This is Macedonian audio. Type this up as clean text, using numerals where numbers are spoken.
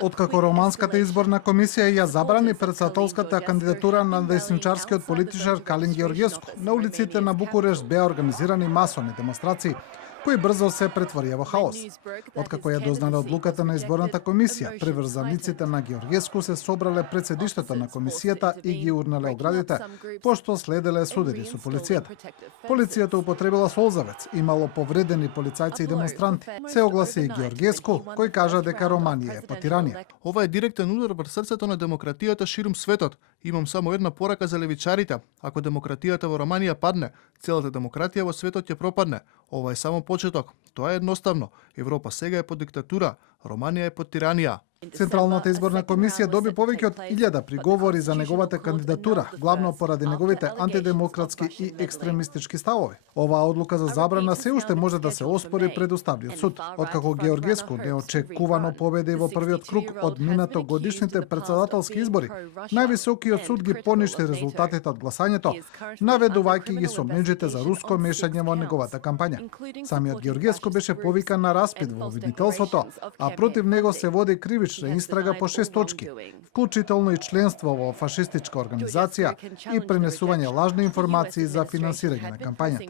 Откако Романската изборна комисија ја забрани председателската кандидатура на десничарскиот политичар Калин Георгиевску, на улиците на Букурешт беа организирани масовни демонстрации, кои брзо се претворија во хаос. Откако ја дознале одлуката на изборната комисија, приврзаниците на Георгиевску се собрале пред седиштето на комисијата и ги урнале оградите, пошто следеле судени со полицијата. Полицијата употребила солзавец, имало повредени полицајци и демонстранти. Се огласи и Георгиевску, кој кажа дека Романија е по тиранија. Ова е директен удар врз срцето на демократијата ширум светот. Имам само една порака за левичарите. Ако демократијата во Романија падне, целата демократија во светот ќе пропадне. Ова е само почеток. Тоа е едноставно. Европа сега е под диктатура, Романија е под тиранија. Централната изборна комисија доби повеќе од 1000 приговори за неговата кандидатура, главно поради неговите антидемократски и екстремистички ставови. Оваа одлука за забрана се уште може да се оспори пред Уставниот суд. Откако Георгиевску неочекувано победи во првиот круг од минатогодишните председателски избори, највисокиот суд ги поништи резултатите од гласањето, наведувајќи ги сомнежите за руско мешање во неговата кампања. Самиот Георгиевску беше повикан на распит во обвинителството, а против него се води кривична истрага по 6 точки, вклучително и членство во фашистичка организација и пренесување лажни информации за финансирање на кампањата.